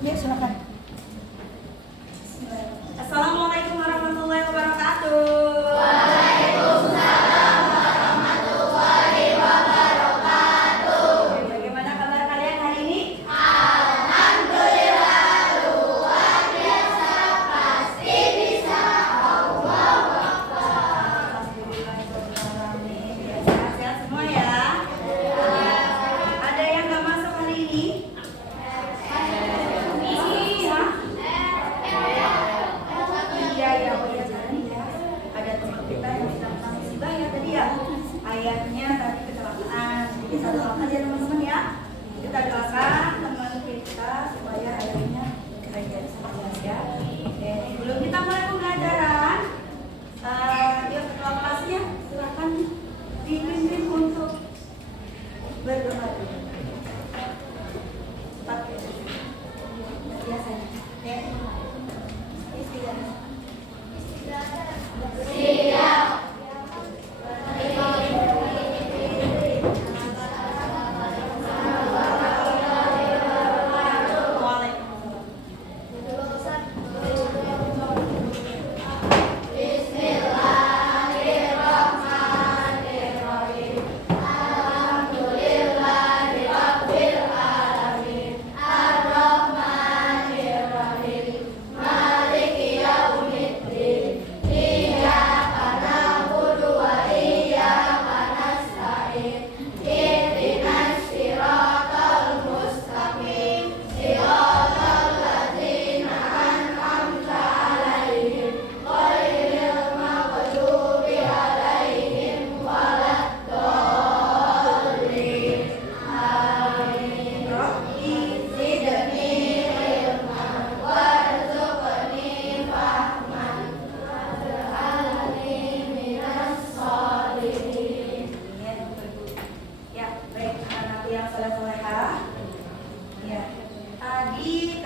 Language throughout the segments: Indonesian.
Ya, silakan. Assalamualaikum warahmatullahi wabarakatuh. Bagaimana kabar kalian hari ini? Sehat-sehat semua ya. Ada yang nggak masuk hari ini? Iya, oh iya tadi ya. Ada teman kita yang sedang musibah ya tadi ya. Ayahnya tadi kecelakaan. Jadi kita doakan ya teman-teman ya. Kita doakan teman kita supaya ayahnya baik-baik saja ya. Oke, sebelum kita mulai pembelajaran, ya ketua kelasnya silakan dipimpin untuk berdoa. Cepat ya. Biasanya. Oke. Istilah.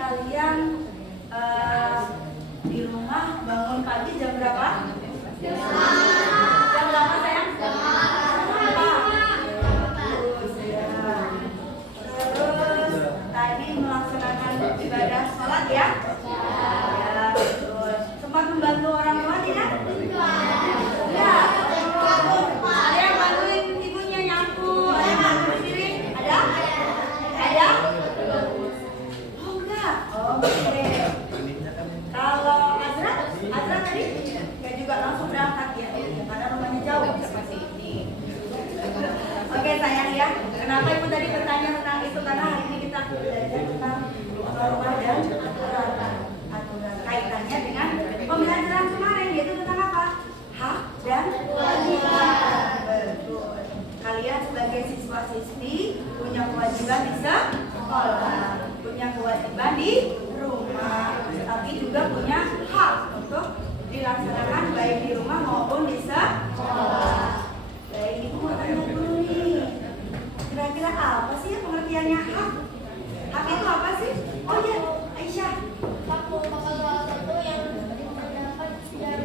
Kalian di rumah bangun pagi jam berapa? Jam berapa sayang? Terus tadi melaksanakan ibadah sholat ya? Ya, betul. Sempat membantu orang tua tidak? Enggak. Ada yang bantuin ibunya nyapu, ada yang bantuin piring? Ada? Ada? Oke. Kalau Azra tadi ya juga langsung berangkat ya, karena rumahnya jauh. Oke sayang ya, kenapa ibu tadi bertanya tentang itu? Karena hari ini kita belajar tentang norma dan aturan kaitannya dengan pembelajaran kemarin, yaitu tentang apa? Hak dan kewajiban. Betul. Kalian sebagai siswa-siswi punya kewajiban di sekolah, punya kewajiban di rumah, tapi juga punya hak untuk dilaksanakan baik di rumah maupun di sekolah. Baik, ibu mau tanya dulu nih, kira-kira apa sih ya pengertiannya hak? Hak itu apa sih? Oh ya, Aisyah. Hak merupakan salah satu yang diperdapat dan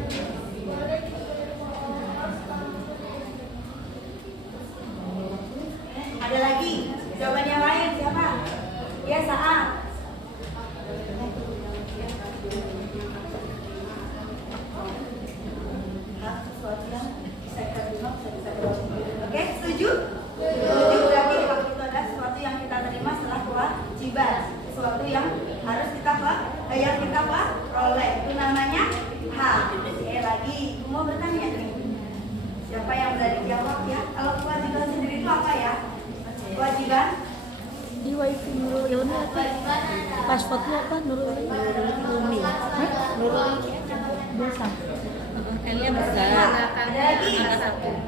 boleh Ada lagi jawaban yang lain siapa? Ya Saat. Sesuatu yang bisa kita terima, bisa terima. Oke, setuju? Setuju berarti hak itu adalah sesuatu yang kita terima setelah kewajiban, sesuatu yang harus kita peroleh. Itu namanya hak. Oke, lagi mau bertanya nih. Siapa yang berani jawab ya? Kalau kewajiban sendiri itu apa ya? Kewajiban Di wifi Nurul Ilmi apa? Pasportnya apa? Nurul Ilmi. Nurul biasa. N-nya besar. ada lagi?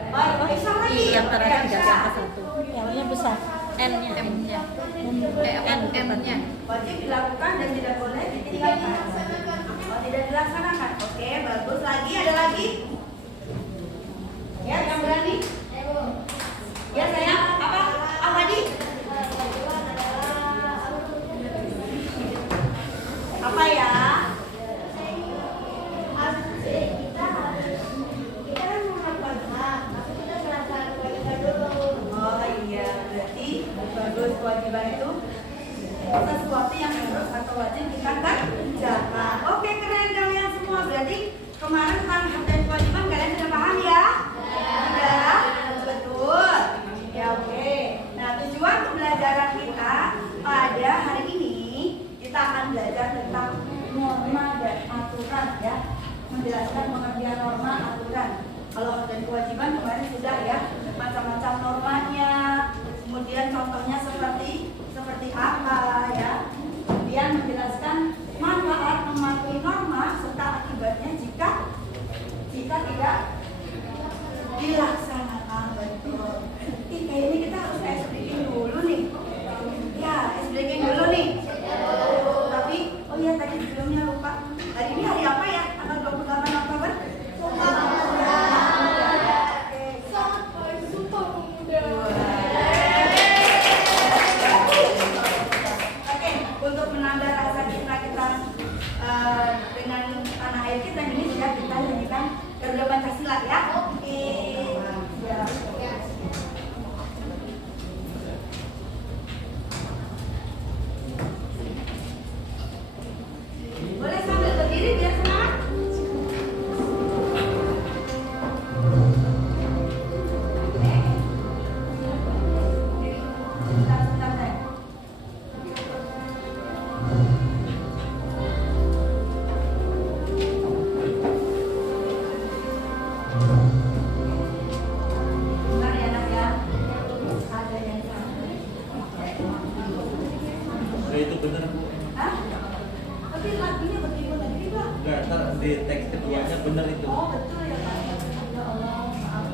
Oh, Aisyah lagi. Yang terakhir ganti angka 1. Yang besar. N-nya. M-nya. N-nya. Wajib dilakukan dan tidak boleh ditinggalkan. Oh, tidak dilaksanakan. Oke, bagus. Lagi ada lagi? Ya, yang berani? Ya, saya apa? Ahmadi? Apa ya? Oh iya, berarti bagus, kewajiban itu sesuatu yang harus atau wajib kita kerjakan. Oke, keren kalian semua. Berarti kemarin tentang hak dan kewajiban kalian sudah paham ya? Sudah? Betul. Ya oke. Nah, tujuan pembelajaran kita pada hari ini kita akan belajar tentang norma dan aturan ya. Menjelaskan pengertian norma aturan. Kalau hak dan kewajiban kemarin sudah ya, macam-macam normanya. Kemudian contohnya seperti apa ya. Kemudian menjelaskan manfaat mematuhi norma serta akibatnya jika tidak dilaksanakan. Betul. Kayaknya kita harus ice breaking dulu nih. Ya, ice breaking dulu nih. Tapi, oh iya tadi sebelumnya lupa. Hari ini hari apa ya? Tanggal 28 Oktober? Oke, untuk menambah rasa cinta kita dengan tanah air kita ini sudah kita nyanyikan Garuda Pancasila ya. Oke. Boleh sambil berdiri biar semangat. Sebentar, sayang. Bentar ya nak ya. Ada yang salah. Itu bener Bu. Hah? Tapi lagunya begitu tadi Pak. Enggak, ntar di teks keduanya bener itu. Oh betul ya Pak. Ya Allah, maaf.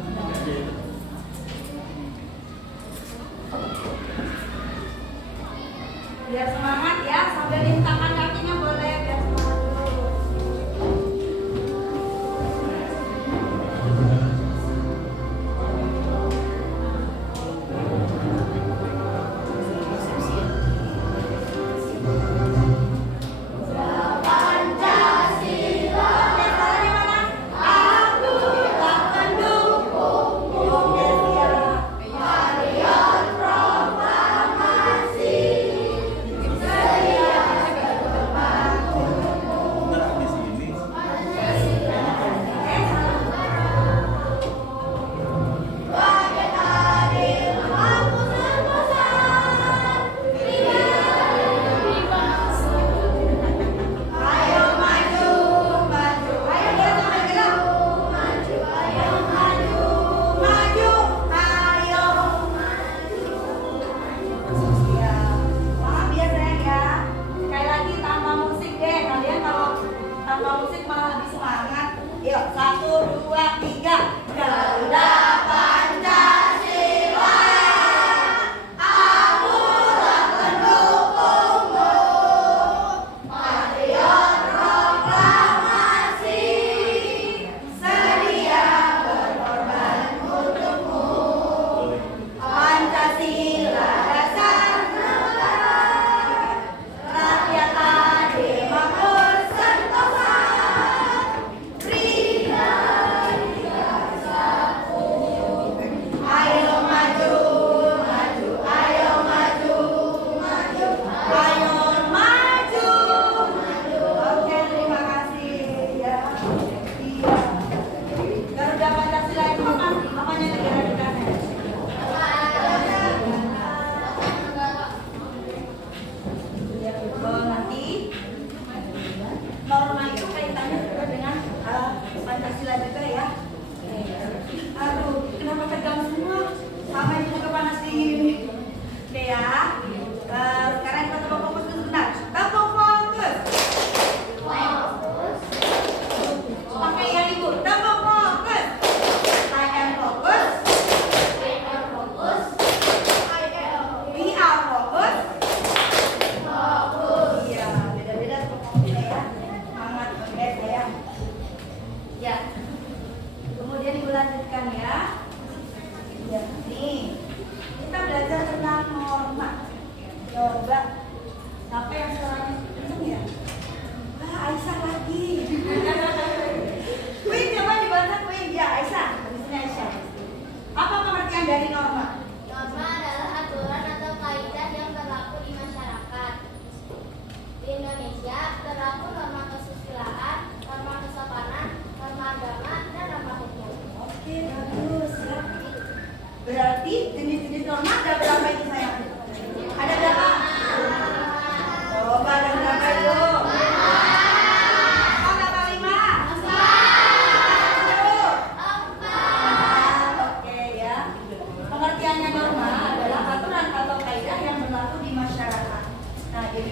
Biar semangat ya, sambil lintakan kakinya boleh biar semangat dulu. Oke, caranya mana? Aku akan dukung. Oke, siap. Ntar habis ini Ayo maju, maju. Ayo gerak, gerak. Maju, ayo maju, maju. Ayo maju. Siap. Maaf ya sayang ya. Sekali lagi tanpa musik deh. Kalian kalau tanpa musik malah lebih semangat. Yuk, 1, 2, 3. Garuda Pancasila. Aku akan dukungmu. Patriot proklamasi, sedia berkorban untukmu. Pancasila dasar negara, rakyat adil makmur sentosa, ayo maju, maju, ayo maju, maju, ayo maju, maju. Oke, terima kasih ya. Iya. Garuda Pancasila itu apanya negara kita? Ya, betul. Nanti norma itu kaitannya juga dengan Pancasila juga ya. Aduh, kenapa tegang semua? Sama ini juga panas dingin. Oke ya. Sekarang kita coba fokus dulu sebentar. Tepuk fokus. Pakai yang ibu. Tepuk fokus. I am fokus. We are fokus. Iya, beda-beda fokusnya ya. Semangat, oke sayang. Ya. Kemudian ibu lanjutkan ya. Ya, nih. Kita belajar tentang norma. Coba. Siapa yang suaranya kenceng ya? Aisyah lagi. Queen coba dibaca Queen. Ya, Aisyah. Habis ini Aisyah. Apa pengertian dari norma? Norma adalah aturan atau kaidah yang berlaku di masyarakat.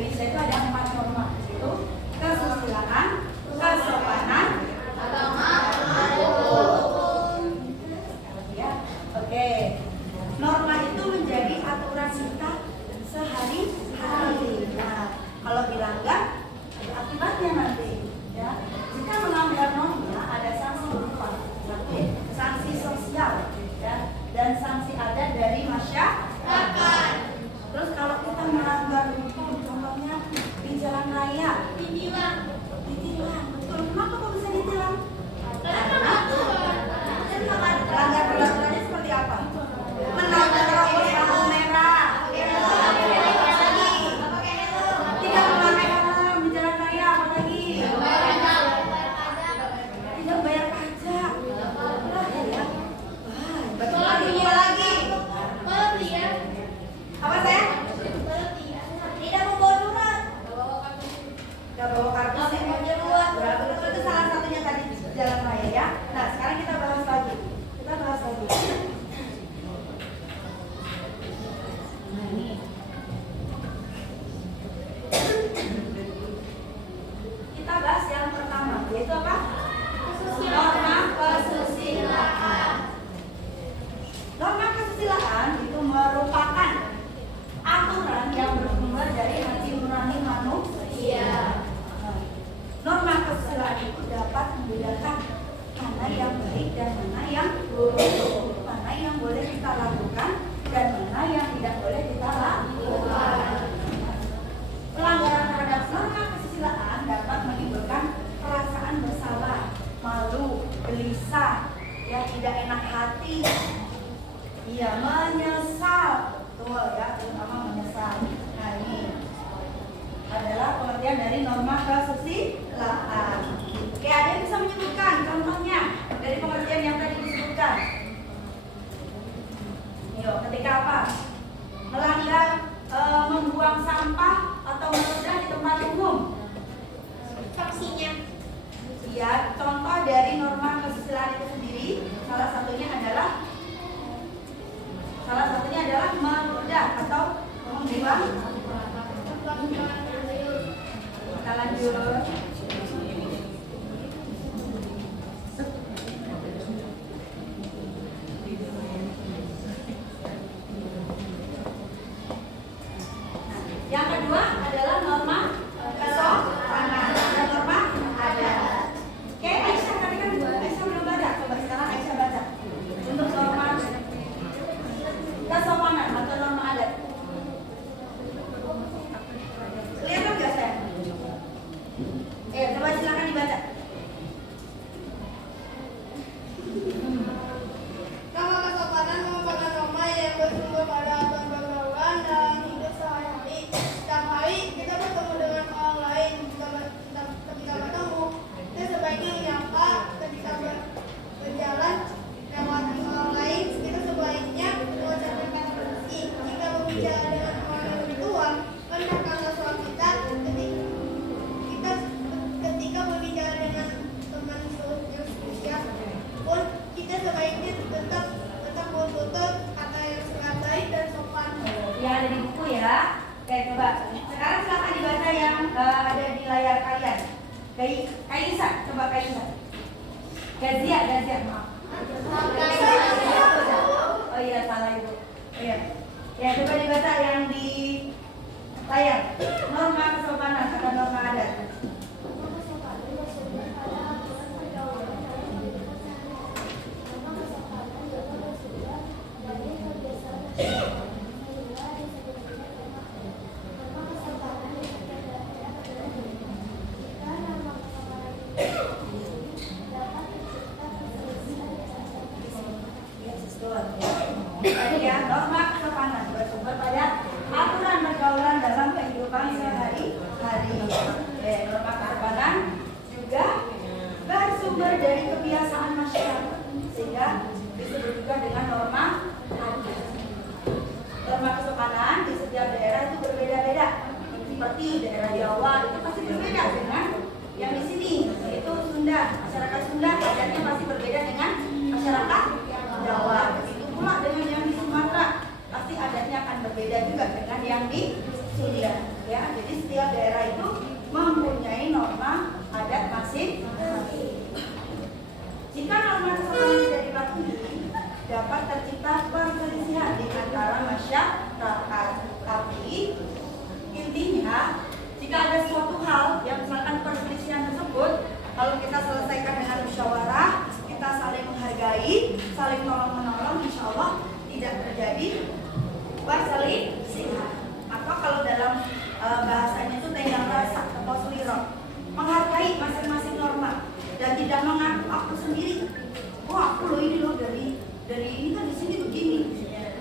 Indonesia itu ada 4 norma, yaitu kesusilaan, kesopanan, ya. Oke. Norma itu menjadi aturan kita sehari-hari. Nah, kalau dilanggar ada akibatnya nanti, ya. Jika melanggar norma ada sanksi berupa sanksi sosial, ya, dan sanksi adat dari masyarakat. Terus kalau kita melanggar hukum, contohnya di jalan raya, ditilang. Betul. Kenapa kok bisa ditilang? Karena melanggar peraturannya seperti apa? Melanggar lampu merah, tidak memakai helm di jalan raya, apalagi tidak bayar pajak. Betul lagi, apa saya? Tidak membawa surat. Tidak bawa kartu SIM. Betul, itu salah satunya tadi jalan raya, ya. Nah, sekarang kita bahas lagi. Nah, ini. Kita bahas yang pertama, yaitu apa? Norma kesusilaan. Norma kesusilaan itu merupakan aturan yang bersumber dari hati nurani manusia. Norma kesusilaan itu dapat membedakan mana yang baik dan mana yang buruk, mana yang boleh kita lakukan dan mana yang tidak boleh kita lakukan. Pelanggaran terhadap norma kesusilaan dapat menimbulkan perasaan bersalah, malu, gelisah, ya, tidak enak hati, iya, menyesal, betul, ya, terutama menyesal. Nah, ini adalah pengertian dari norma kesusilaan. Oke, ada yang bisa menyebutkan contohnya dari pengertian yang tadi disebutkan? Yo, ketika apa? Melanggar membuang sampah atau meludah di tempat umum. Sanksinya. Ya, contoh dari norma kesusilaan itu sendiri salah satunya adalah meludah atau membuang. Kita lanjut. Yang kedua adalah norma kesopanan dan norma adat. Oke, Aisyah tadi kan Aisyah belum baca. Coba sekarang Aisyah baca untuk norma kesopanan atau norma adat. Kelihatan nggak saya? Coba silakan dibaca. Norma kesopanan merupakan norma yang bersumber pada aturan pergaulan dalam hidup sehari-hari. Setiap hari kita bertemu dengan orang lain. Ketika bertemu, kita sebaiknya menyapa. Ketika berjalan lewat orang lain, kita sebaiknya mengucapkan kata permisi. Jika berbicara dengan orang yang lebih tua, rendahkanlah suara kita. Ketika berbicara dengan teman seusia pun, kita sebaiknya tetap bertutur kata yang sangat baik dan sopan. Yang ada di buku, ya. Oke, coba. Sekarang silakan dibaca yang ada di layar kalian. Kaisa, coba Kaisa. Gazia, maaf. Oh iya, salah Ibu. Iya. Ya, coba dibaca yang di layar. Norma kesopanan atau norma adat. Ya, norma kesopanan bersumber pada aturan pergaulan dalam kehidupan sehari-hari. Norma kesopanan juga bersumber dari kebiasaan masyarakat, sehingga disebut juga dengan norma adat. Norma kesopanan di setiap daerah itu berbeda-beda. Seperti daerah Jawa itu pasti berbeda dengan yang di sini, yaitu Sunda. Masyarakat Sunda adatnya pasti berbeda dengan masyarakat Jawa. Begitu pula dengan yang di Sumatera, pasti adatnya akan berbeda juga dengan yang di Sunda. Ya, jadi setiap daerah itu mempunyai norma adat masing-masing. Jika norma tersebut tidak dipatuhi, dapat tercipta perselisihan di antara masyarakat. Tapi intinya, jika ada suatu hal yang misalkan perselisihan tersebut, kalau kita selesaikan dengan musyawarah, kita saling menghargai, saling tolong-menolong, insya Allah tidak terjadi perselisihan. Atau kalau dalam bahasanya itu tenggang rasa atau selirok, menghargai masing-masing norma dan tidak mengaku aku sendiri. Oh aku loh ini loh dari ini kan di sini begini.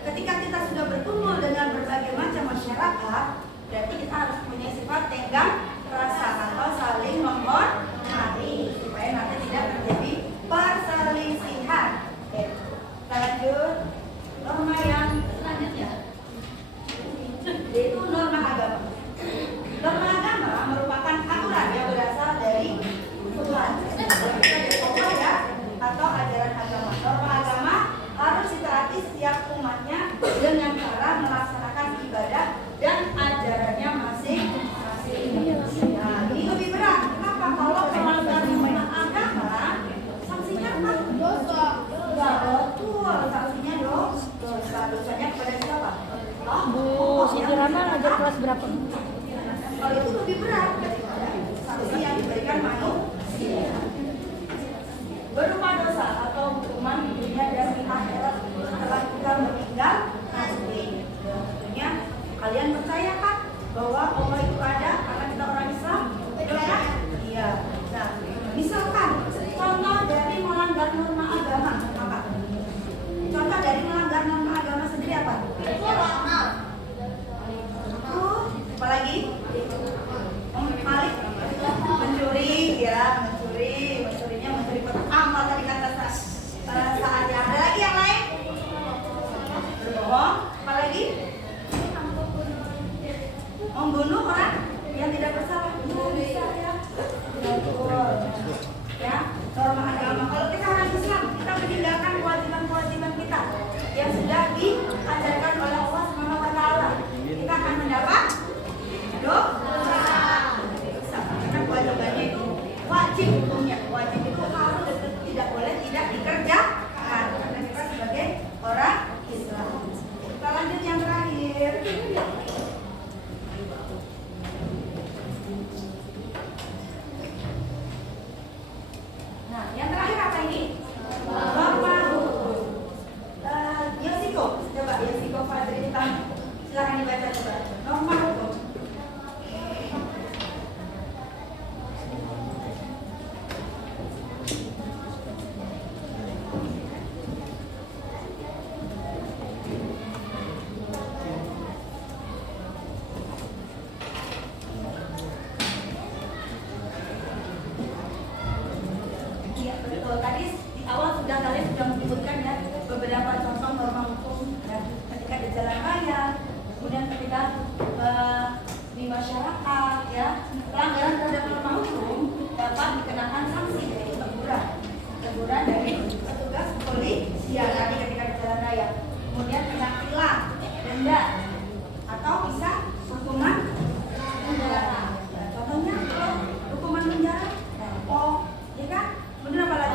Ketika kita sudah berkumpul dengan berbagai macam masyarakat, berarti kita harus punya sifat tenggang rasa atau saling menghormati supaya nanti tidak terjadi perselisihan. Oke, kita lanjut. Norma yang selanjutnya yaitu norma agama. Norma agama merupakan aturan yang berasal dari Tuhan, ya, atau ajaran agama. Norma agama harus ditaati setiap umatnya dengan cara melaksanakan ibadah dan ajarannya masing-masing. Nah, ini lebih berat. Kenapa? Kalau melanggar norma agama, sanksinya apa? Dosa. Ya betul, sanksinya dosa. Dosanya kepada siapa? Bu Siti Rama ngajar kelas berapa? Kalau itu lebih berat daripada sanksi yang diberikan manusia. Berupa dosa atau hukuman di dunia dan di akhirat setelah kita meninggal nanti. Tentunya kalian percaya kan bahwa Allah itu ada karena kita orang Islam? Ya? Iya. Nah, misalkan contoh dari melanggar norma agama apa? Contoh dari melanggar norma agama sendiri apa? Apalagi? Malik? Mencuri, ya mencurinya mencuri kotak amal tadi kata saatnya. Ada lagi yang lain? Berbohong, apalagi? Membunuh orang yang tidak bersalah. Bisa ya. Betul. Ya, norma agama. Kalau kita orang Islam, kita meninggalkan kewajiban-kewajiban kita yang sudah diajarkan oleh Allah Subhanahu wa taala. Kita akan mendapat dosa. Karena kewajibannya itu wajib hukumnya. Wajib itu harus tidak boleh tidak dikerjakan karena kita sebagai orang Islam. Kita lanjut yang terakhir. Nah, yang terakhir apa ini? Norma hukum. Yosiko, coba Yosiko Fadri silakan dibaca coba. Norma hukum. Iya betul. Tadi di awal kalian sudah menyebutkan ya beberapa contoh norma hukum ya, ketika di jalan raya, kemudian ketika di masyarakat ya, pelanggaran terhadap norma hukum dapat dikenakan sanksi yaitu teguran dari petugas kepolisian tadi ketika di jalan raya, kemudian kena tilang, denda, atau bisa hukuman penjara. Nah, contohnya kalau hukuman penjara, ya kan? Kemudian apa lagi?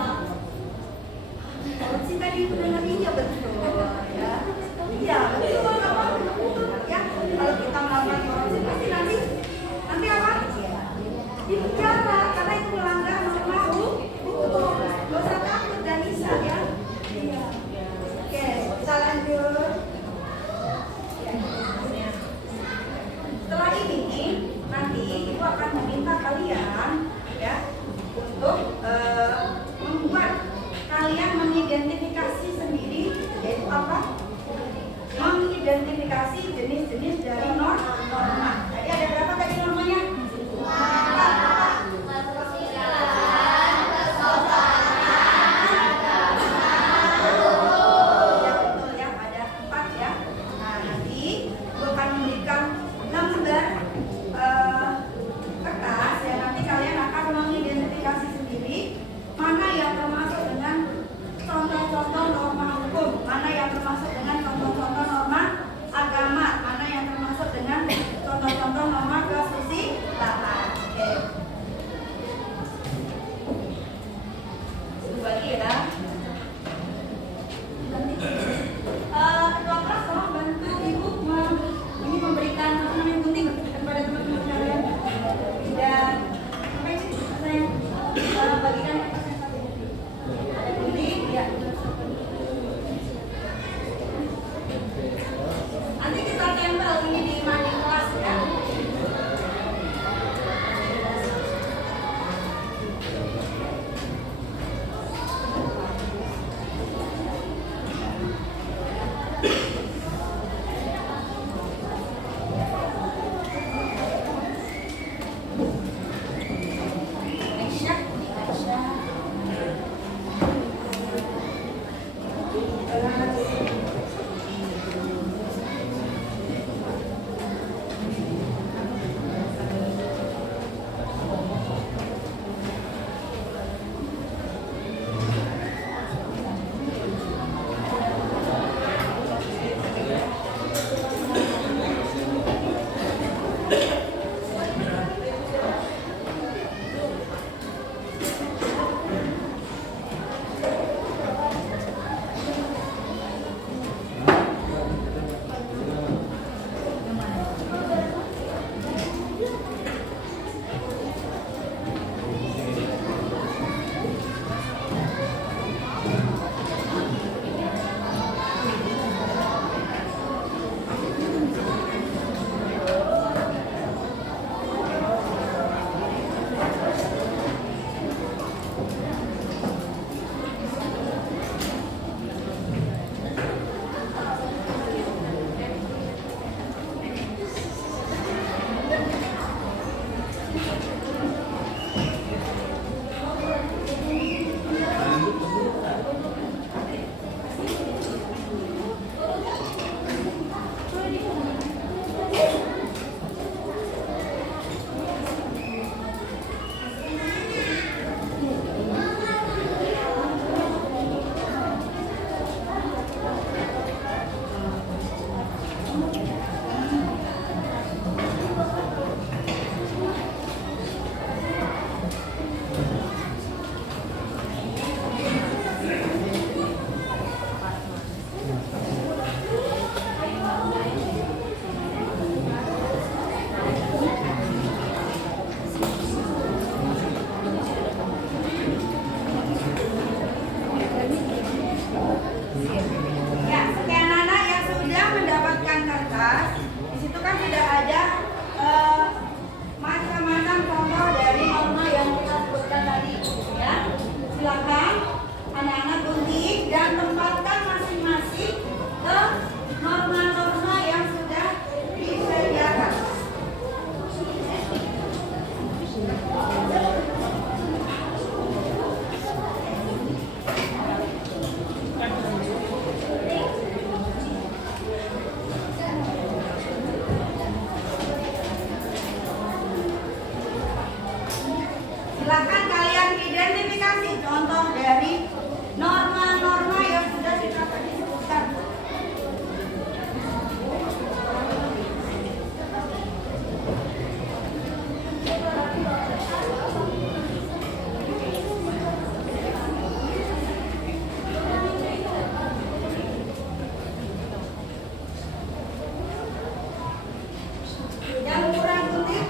Korupsi tadi itu dengan iya betul ya. Iya betul ya. Kalau kita melakukan korupsi pasti nanti apa? Di penjara karena itu melanggar norma hukum. Gak usah takut dan bisa ya. Iya. Oke, kita lanjut. contoh dari norma-norma yang sudah dapat disebutkan. Yang kurang kutip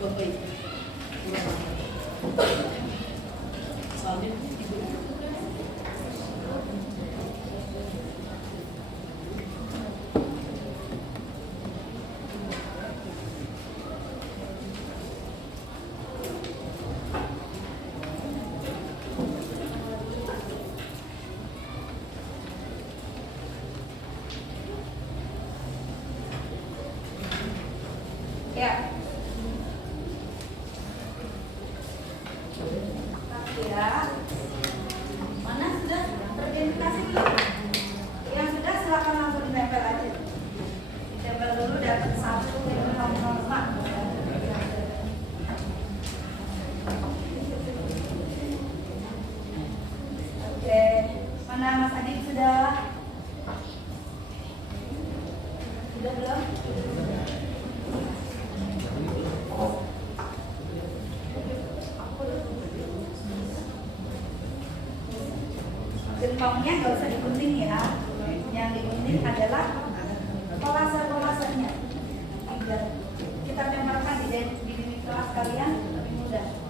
Ya. Ya. Mana sudah teridentifikasi belum? Yang sudah silakan langsung ditempel aja. Ditempel dulu dapat 1,05. Oke, mana Mas Adit sudah? Sudah belum? Gentongnya nggak usah digunting ya. Yang digunting adalah kolaser-kolasernya. Biar kita tempelkan di kelas kalian lebih mudah.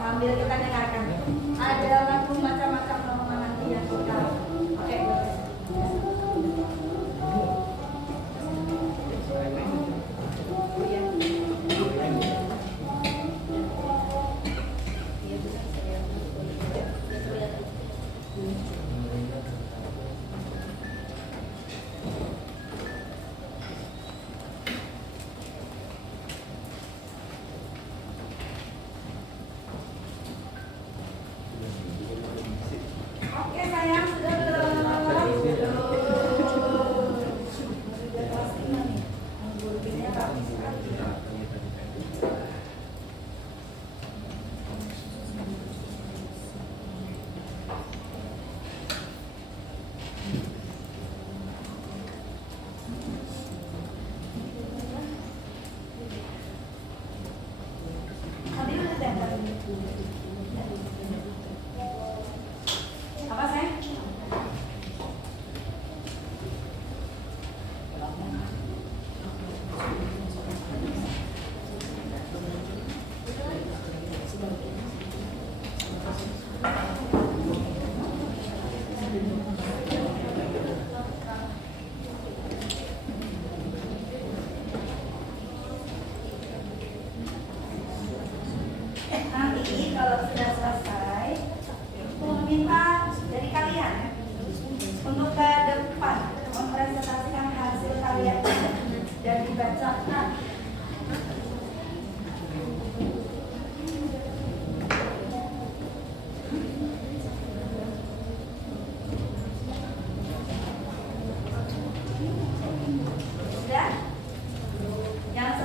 Sambil kita dengarkan, ada lagu macam-macam nama nanti yang kita pakai. Oke sayang, sudah belum? Sudah kelas 5 nih. Gurunya rapi sekali. Tadi udah tempel. Apa sayang? Nanti kalau sudah selesai, minta dari kalian untuk ke depan mempresentasikan hasil kalian dan dibacakan. Sudah? Yang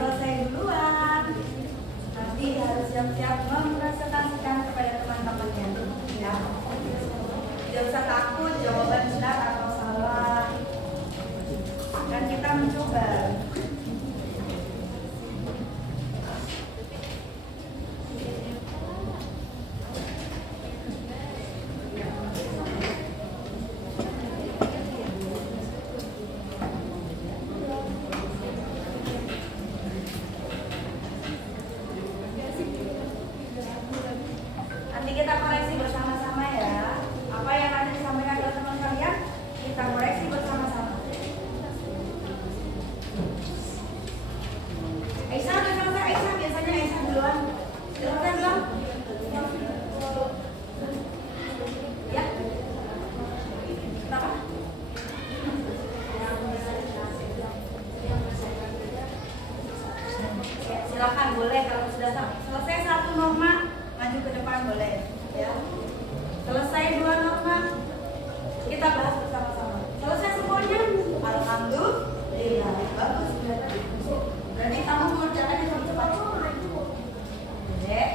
Silakan boleh kalau sudah selesai satu norma maju ke depan boleh ya. Selesai dua norma kita bahas bersama-sama. Selesai semuanya, alhamdulillah bagus sudah tadi. Berarti kamu mengerjakannya lebih cepat. Dek.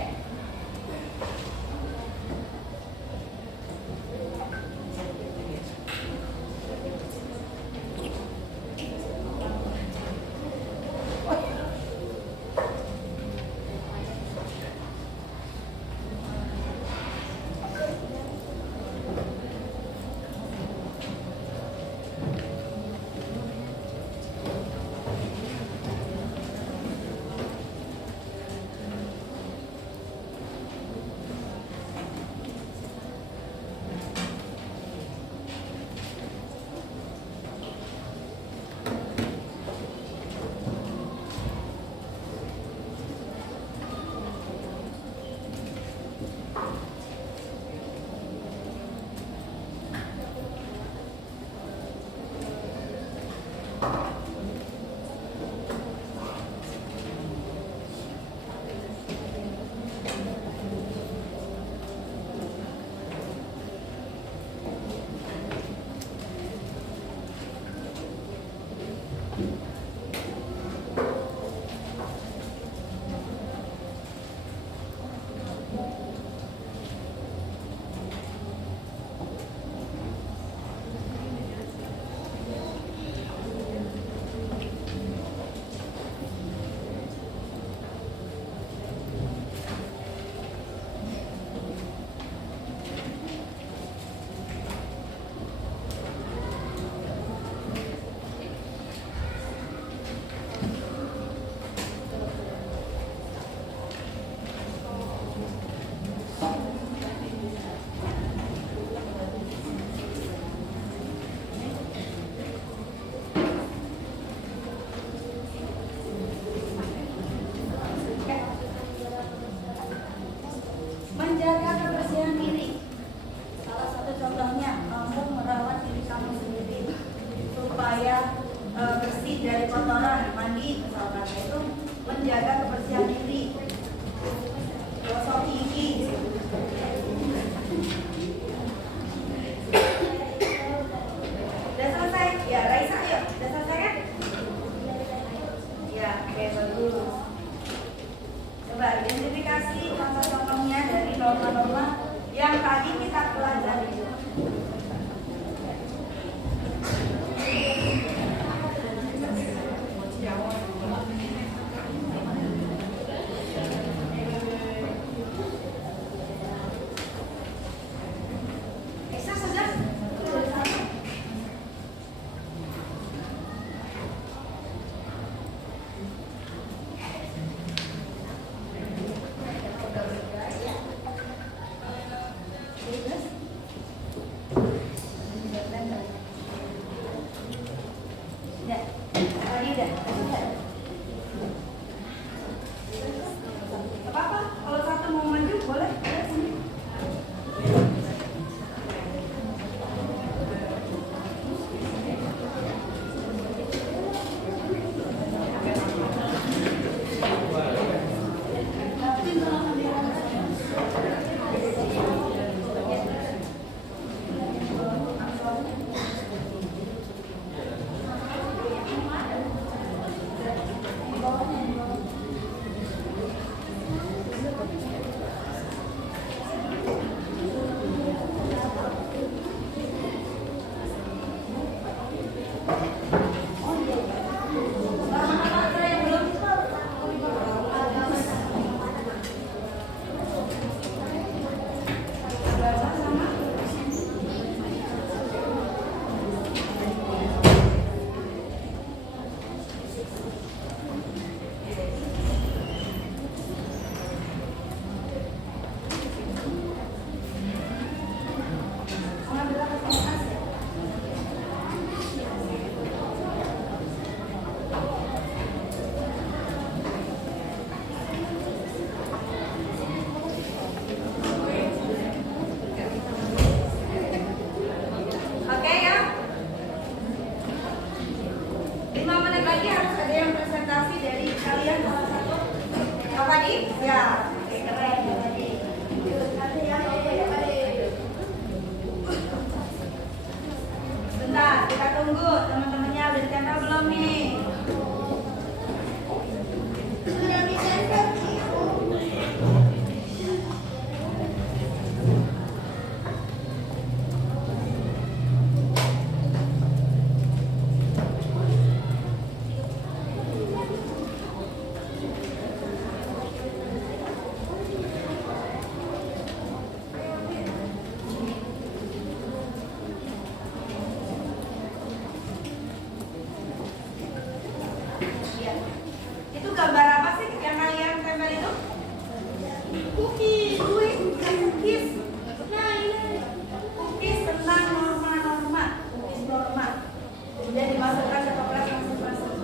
Menjaga kebersihan diri. Salah satu contohnya, kamu merawat diri kamu sendiri supaya bersih dari kotoran, mandi misalkan, itu menjaga kebersihan diri. Gosok gigi. Udah selesai? Ya, Raisa, yuk. Udah selesai kan? Ya, oke, bagus. Coba identifikasi contoh-contohnya dari norma-norma yang tadi kita pelajari. Bisa saja. Siap. Oke, keren. Bentar, kita tunggu teman-temannya udah ditempel belum nih? Sudah ditempel. Iya. Itu gambar apa sih yang kalian tempel itu? Cookies. Cookies. Nah, ini. Cookies tentang norma-norma. Cookies norma. Kemudian dimasukkan ke toples masing-masing.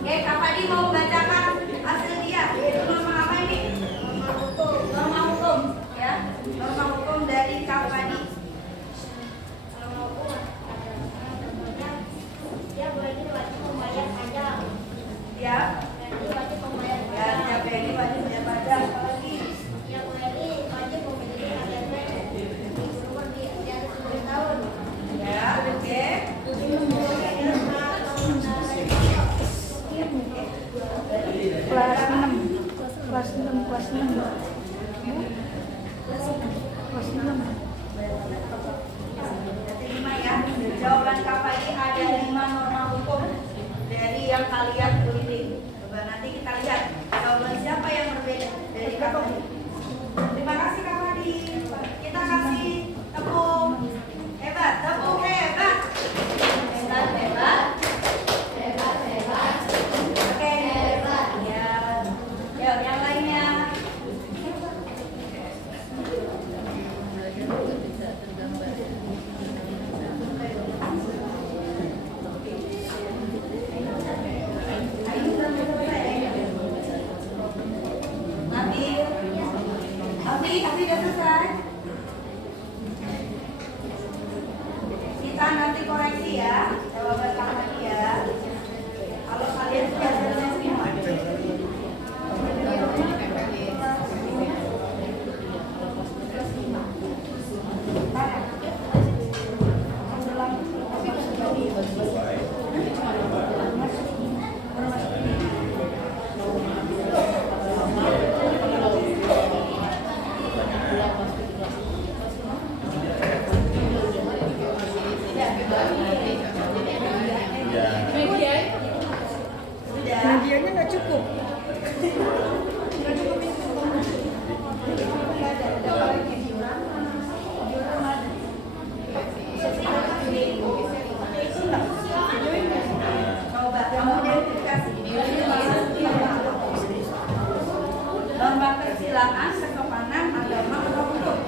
Oke, Kak Fadi mau membacakan hasil dia. Yaitu norma apa ini? Norma hukum, ya. Norma hukum dari Kak Fadi. Norma hukum Dia boleh wajib membayar pajak. ya. Nanti wajib membayar Ya, siapa ini wajib bayar pajak. Apalagi Yang ini wajib memiliki KTP. Umur di atas 10 tahun. ya, oke. Kelas 6. Kelas 6. Kelas 6. Kelas 6. Jadi 5 ya. Jawaban Kak Fadi ada 5 norma hukum dari yang kalian tulis. Coba nanti kita lihat jawaban siapa yang berbeda dari Kak Fadi. Terima kasih Kak Fadi. Kita kasih tepuk hebat, tepuk hebat. Hebat, hebat. Hebat, hebat. Oke, hebat. Ya. Yuk, yang lainnya. Abi udah selesai. Kita nanti koreksi ya jawaban Kak Fadi ya. Kalau kalian sudah selesai semua. Sudah. Medianya nggak cukup. Coba kamu identifikasi. Norma persilangan, kesopanan, agama, atau hukum.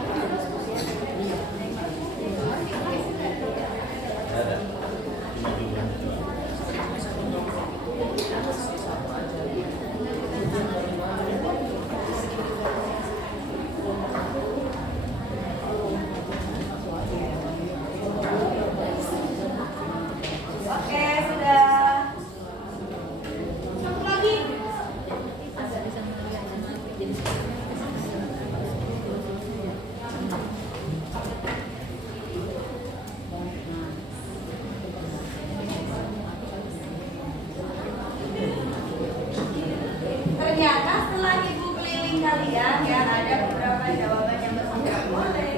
Oke, sudah. Satu lagi. Ternyata setelah ibu keliling kalian ya ada beberapa jawaban yang berbeda boleh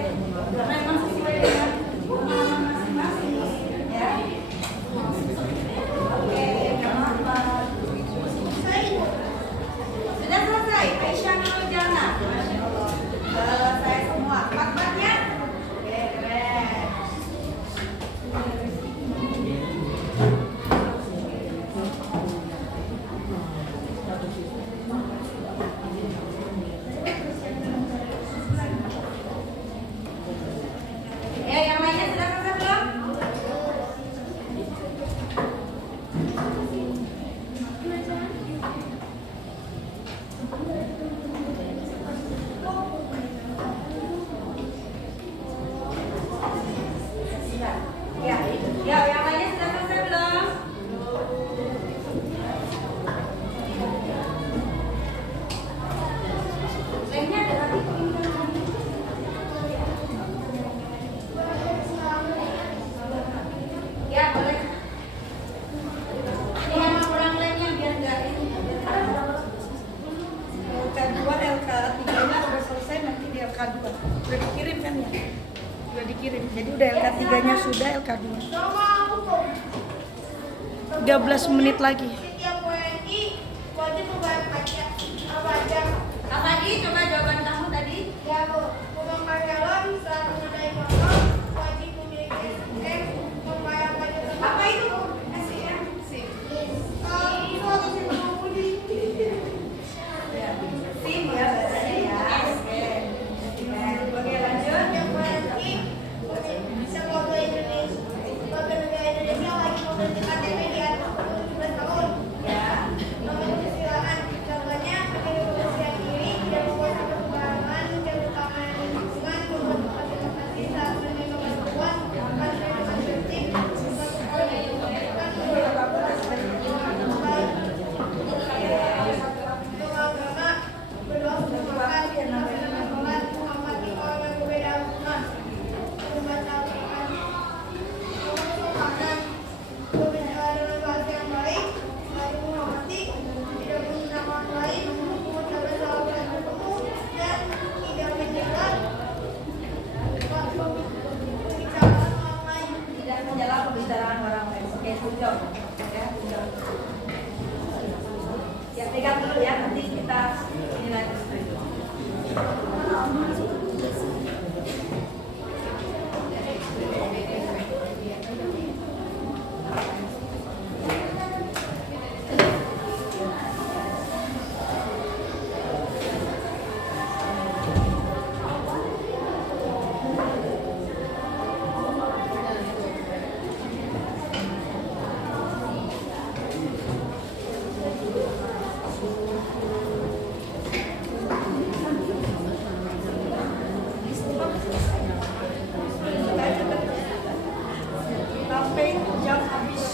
karena memang sesuai dengan pengalaman masing-masing ya. Oke, kenapa? Sudah selesai. Aisyah Nurjana. Masya Allah. Selesai semua. Empat-empatnya? Oke, keren. Ya, yang lainnya sudah selesai belum? Sudah. ya. Sudah dikirim. Jadi udah LK3-nya sudah, LK2. 13 menit lagi. Setiap WNI wajib membayar pajak. Pajak. Kak Fadi, coba jawaban kamu tadi. Ya Bu, pemegang helm saat mengendarai motor wajib memiliki SIM, membayar pajak. Apa itu? SIM. SIM. SIM ya bahasanya ya. Oke. Oke, lanjut. Setiap WNI bisa warga Indonesia, warga negara Indonesia lagi memiliki KTP di atas 17 tahun. Ya. Nomor kesilaan, contohnya menjadi berusia diri, tidak membuat satu kebarangan, menjaga keamanan lingkungan, membuat fasilitasi saat menerima bantuan, fasilitas tertib, membuat mengumpulkan agama, berdoa semakan, melaksanakan sholat, menghormati orang yang berbeda agama, membaca Al-Quran, makanan, berbicara dengan bahasa yang baik, saling menghormati, tidak menggunakan orang lain, mengucapkan salam saat bertemu, dan tidak menjelaskan pembicaraan orang lain. Tidak menjala pembicaraan orang lain. Oke, tunjuk. Ya, tunjuk. Ya, pegang dulu ya, nanti kita ini lagi. Sampai jam habis.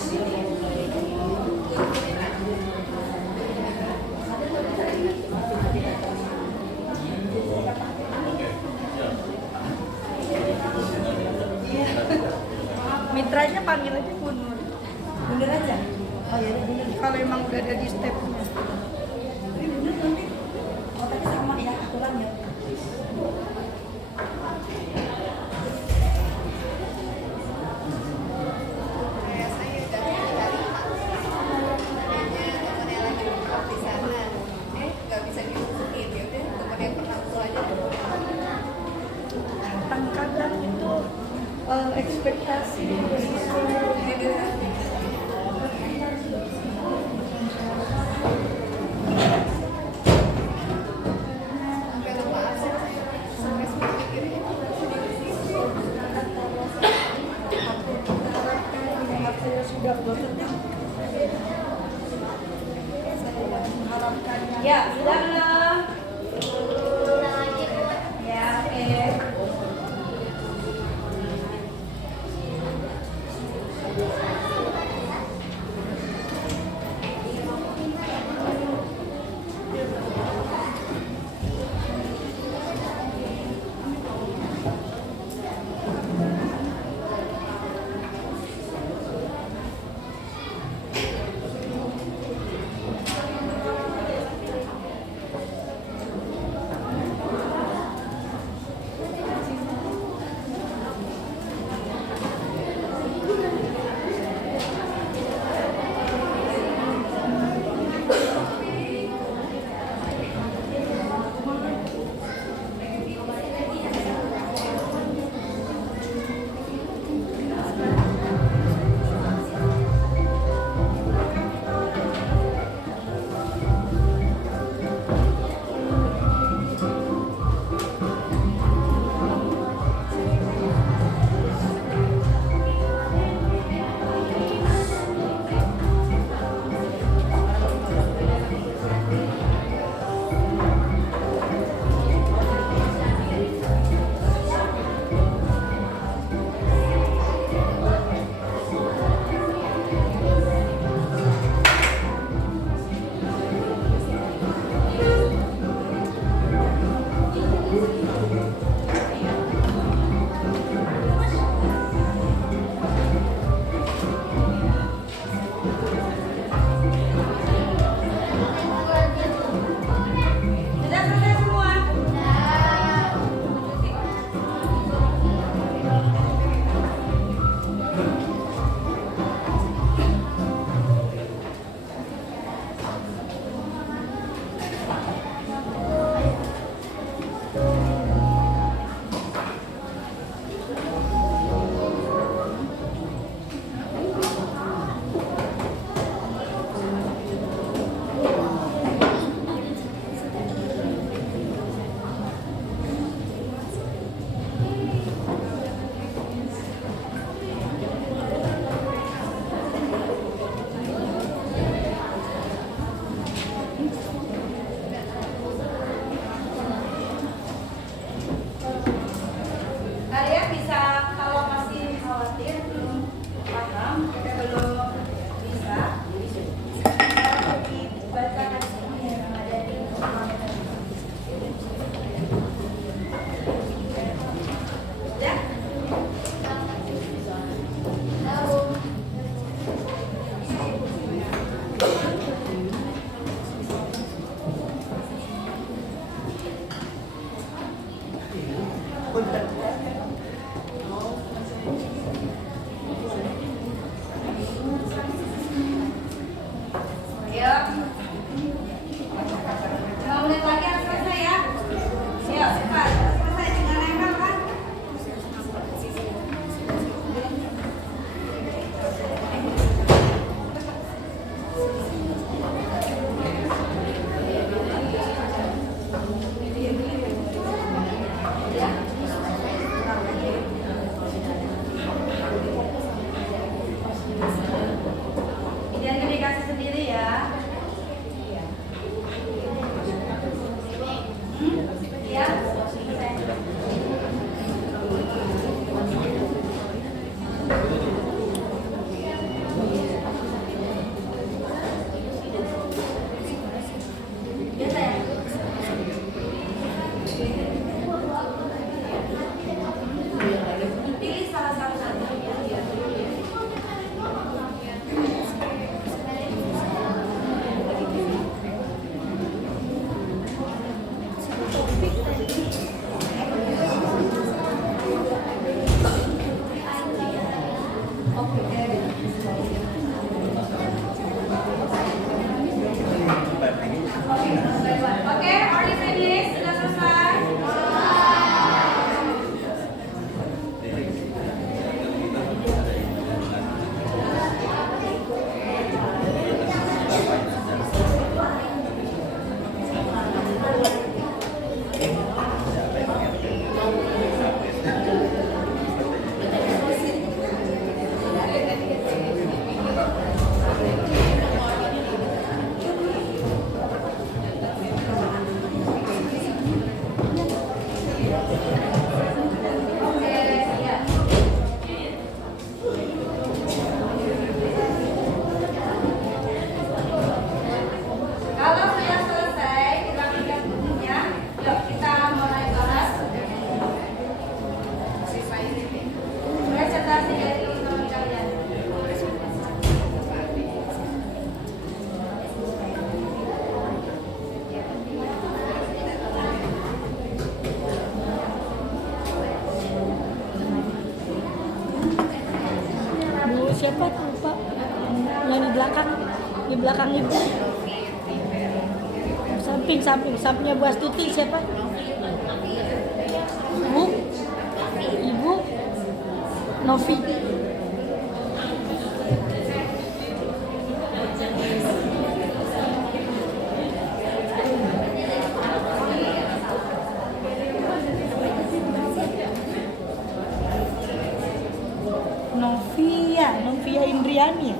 Mitranya panggil aja Bunur. Bener aja. Oh ya, bener. Kalau emang udah ada di stepnya. Tapi bener nanti. Oh tapi sama ya aturannya. Kadang-kadang itu ekspektasi sudah betul. Ya, sudah belum? Ya, oke. Ya. Ayo. 5 menit lagi harus selesai ya. Ayo, cepat. Selesai tinggal nempel kan? Identifikasi sendiri ya. Ya. Biasa ya. Pilih salah satu saja. Oke, already finished? Sudah selesai? Oke, ya. Kalau sudah selesai, kita lihat bukunya. Yuk, kita mulai bahas. Presentasi dari teman kalian. Bu siapa lupa yang di belakang ibu sampingnya Bu Astuti siapa Bu ibu Novi Novia Indriani.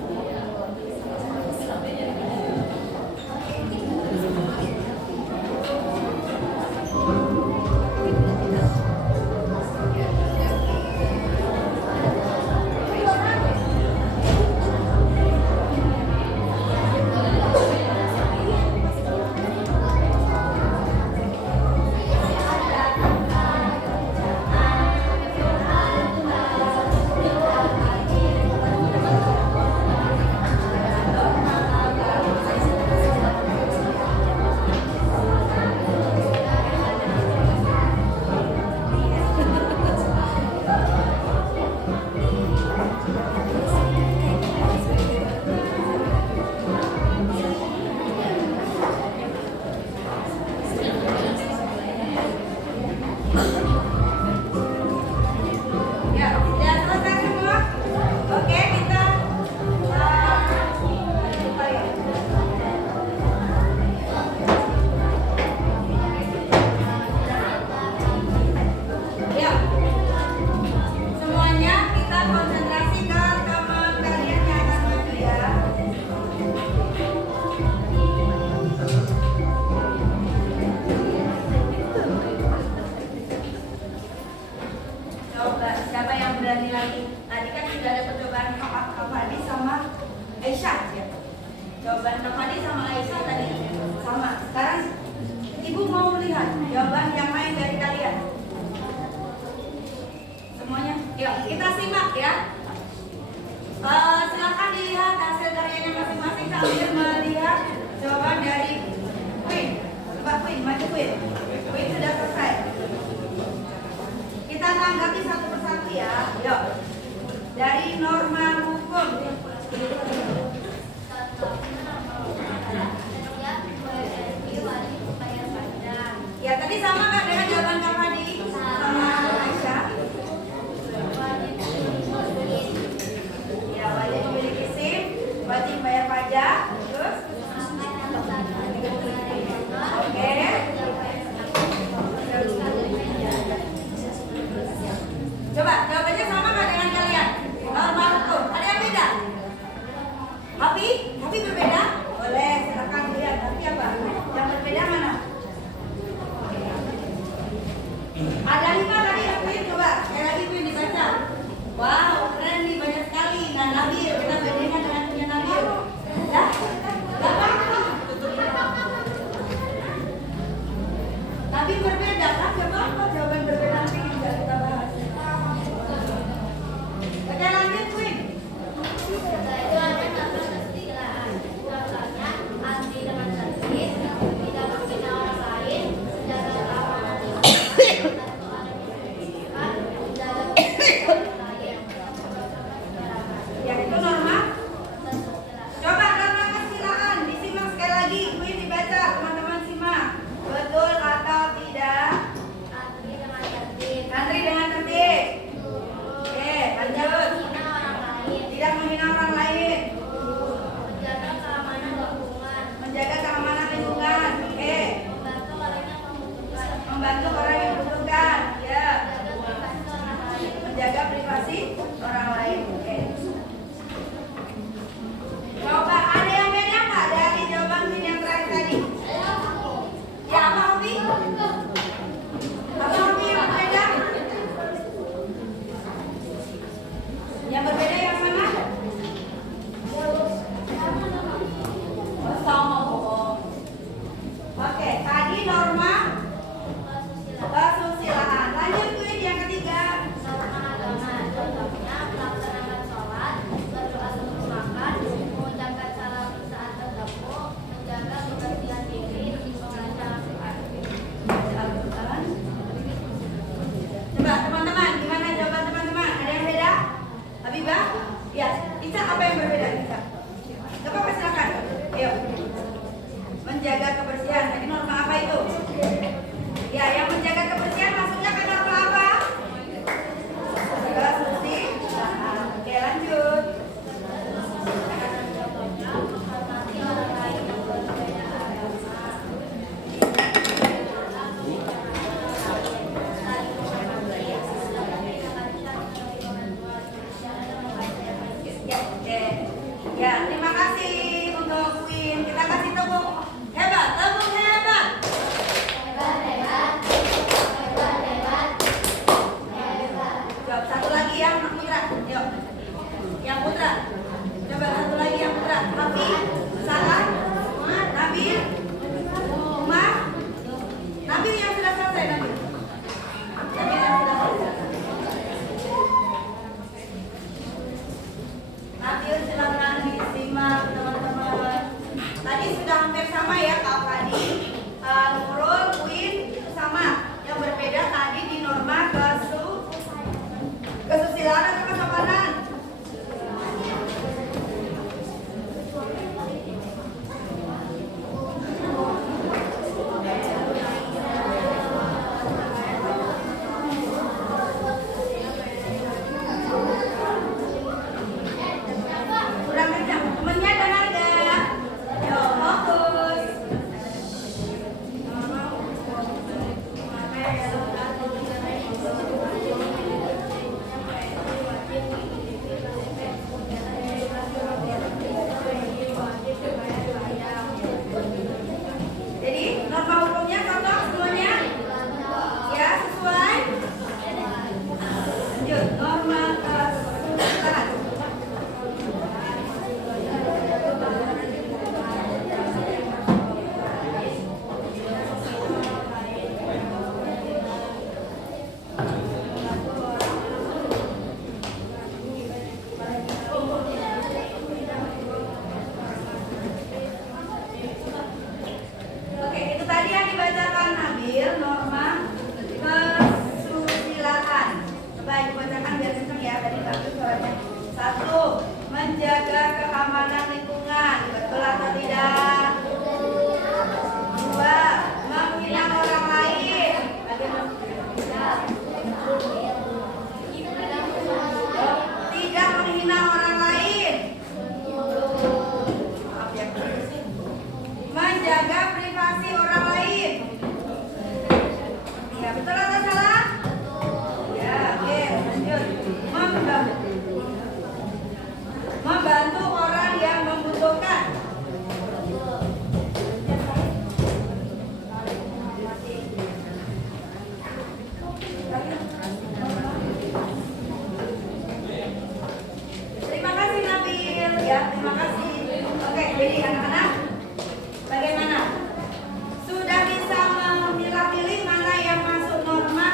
Jawaban Kak Fadi sama Aisyah tadi sama. Sekarang Ibu mau melihat jawaban yang lain dari kalian. Yuk, kita simak ya. Silakan dilihat hasil karyanya masing-masing sambil melihat jawaban dari Queen. Coba Queen, maju Queen. Queen sudah selesai. Kita tanggapi satu persatu ya. Yuk. Dari norma hukum. Ya, tadi sama kan dengan jawaban Kak Fadi sama Aisyah? Ya, wajib memiliki SIM, wajib bayar pajak, terus? Oke. Coba, jawabannya sama nggak dengan kalian? Norma hukum, ada yang beda? Tapi berbeda? Boleh, silakan lihat. Tapi apa? Yang berbeda mana? Ada 5 tadi ya, Queen, coba. Sekali lagi Queen dibaca. Wow, keren nih, banyak sekali. Nah, Nabil, kita bandingkan dengan punya Nabil. Ya? Gak apa-apa. Nabil berbeda kan? Gak apa-apa, jawaban berbeda nanti juga kita bahas. Oke, lanjut Queen. Ya, itu norma. Coba norma kesusilaan disimak sekali lagi. Queen dibaca, teman-teman simak. Betul atau tidak? Antri dengan tertib. Oke, lanjut. Tidak menghina orang lain. Menjaga keamanan lingkungan. Oke. Membantu orang yang membutuhkan. Ya. Menjaga privasi orang lain. Oke. Coba ada yang beda nggak dari jawaban Queen yang terakhir tadi? Ya, apa Hobi? Apa Hobi yang berbeda? Yang berbeda yang mana? Sama bohong. Oke, tadi norma kesusilaan. Lanjut Queen yang ketiga. Coba teman-teman, gimana jawaban teman-teman? Ada yang beda? Habibah? Ya, Ica apa yang berbeda Ica? Coba silakan. Ayo. Menjaga kebersihan. Tadi norma apa itu? Ya, yang menjaga kebersihan maksudnya ke norma apa? Kesusilaan. Oke, lanjut. Ya, oke. Ya, terima kasih untuk Queen. Kita kasih tepuk hebat, tepuk hebat. Jawab satu lagi yang Putra. Yuk. Yang Putra. Coba satu lagi yang Putra. Hafi, Salah, Nabil, Umar. Nabil yang sudah selesai Nabil. Nabil yang sudah selesai. Nabil silakan disimak teman-teman. Tadi sudah hampir sama ya Kak Fadi, Nurul, Queen itu sama. Yang berbeda tadi di norma kesusilaan atau kesopanan. Kurang kencang. Temennya dengar gak? Yuk, fokus. Jadi norma hukumnya contoh semuanya? Ya, sesuai? Lanjut, norma kesusilaan. tangan biar kenceng ya. Tadi bagus suaranya. 1. Menjaga keamanan lingkungan. Betul atau tidak? 2. Menghina orang lain. Bagaimana? Tidak menghina orang lain. Maaf ya. Menjaga privasi orang lain. Ya, betul atau salah? Ya, oke, lanjut. Membantu orang yang membutuhkan. Terima kasih Nabil, ya, terima kasih. Oke, jadi anak-anak, bagaimana? Sudah bisa memilah-milih mana yang masuk norma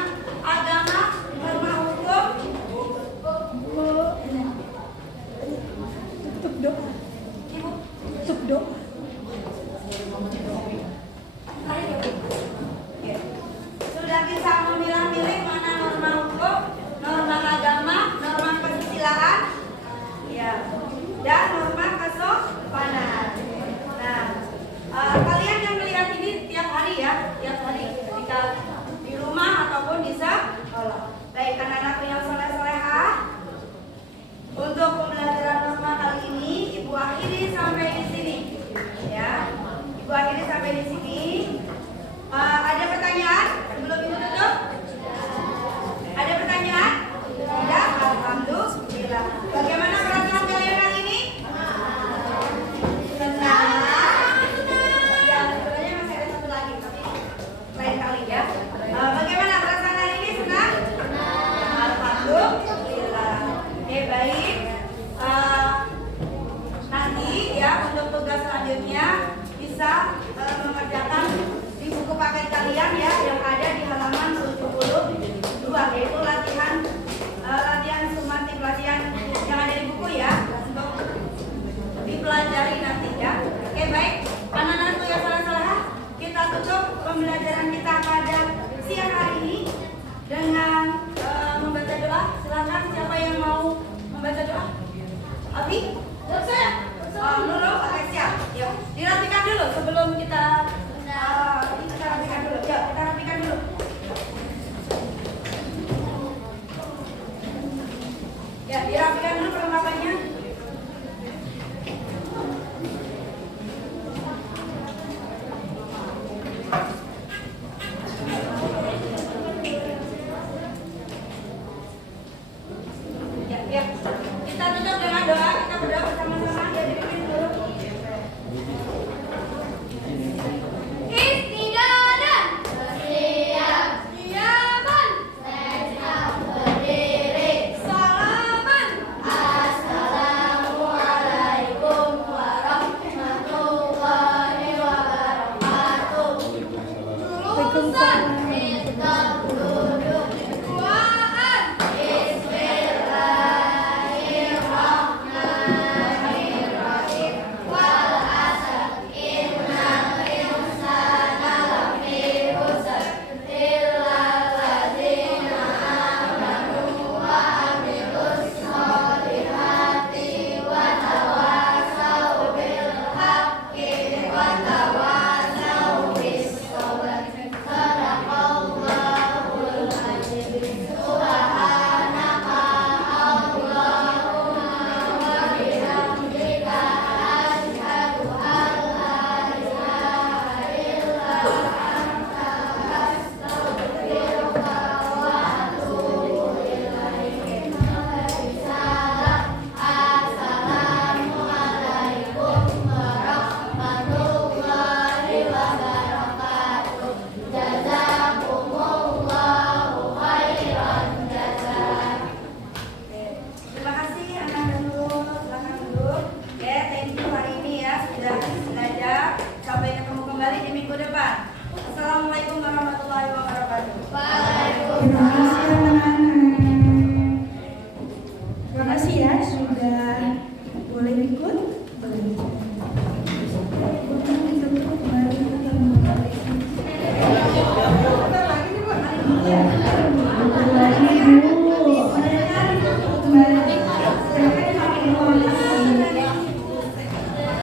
agama, norma hukum? Tutup doa. Ibu, Tutup doa. Oke. Sudah bisa memilah-milih mana norma hukum, norma agama, norma kesusilaan, ya, dan norma kesopanan. Nah, kalian yang melihat ini tiap hari ya, tiap hari ketika di rumah ataupun di sekolah. Baik, anak-anak yang soleh-solehah, untuk pembelajaran norma kali ini Ibu akhiri sampai di sini, ya. Ibu akhiri sampai di sini. Ada pertanyaan sebelum Ibu tutup? Ada pertanyaan? Tidak? Alhamdulillah. Bagaimana perasaan kalian kali ini? Senang. Ya, sebenarnya masih ada satu lagi, tapi lain kali ya. Bagaimana perasaan hari ini? Senang? Alhamdulillah. Oke, baik. Nanti ya untuk tugas selanjutnya bisa mengerjakan di buku paket kalian ya yang ada di halaman 72, yaitu latihan sumatif, latihan yang ada di buku ya untuk dipelajari nanti ya. Oke, baik, anak-anakku yang salah-salah, kita tutup pembelajaran kita pada siang hari ini dengan membaca doa. Silakan siapa yang mau membaca doa? Abi? Saya. Nurul, oke, siap. Yuk, dirapikan dulu sebelum kita rapikan dulu. Yuk, kita rapikan dulu. Ya, dirapikan dulu perlengkapannya. Ya. Kita tutup dengan doa, kita berdoa bersama-sama ya, dipimpin dulu. Istidadan, bersiap, siapan, tetap berdiri, salaman, assalamualaikum warahmatullahi wabarakatuh. Lulusan, tetap duduk, duaan, Bismillahirrahmanirrahim. Wal asr, innal insana lafi khusr, illal ladzina amanu wa amilus sholihati wa tawassaw bil haqqi wa tawassaw bis sabr. Sadaqallahul azim. Subhanaka Allahumma wa bihamdika, asyhadu an la ilaha illa anta, astaghfiruka wa atubu ilaik. Salam. Assalamualaikum warahmatullahi wabarakatuh. Jazakumullahu khairan jazaa. Terima kasih anak-anak dulu, silakan duduk. Ya, thank you hari ini ya sudah belajar. Sampai ketemu kembali di minggu depan. Assalamualaikum warahmatullahi wabarakatuh. Waalaikumsalam. Terima kasih anak-anak.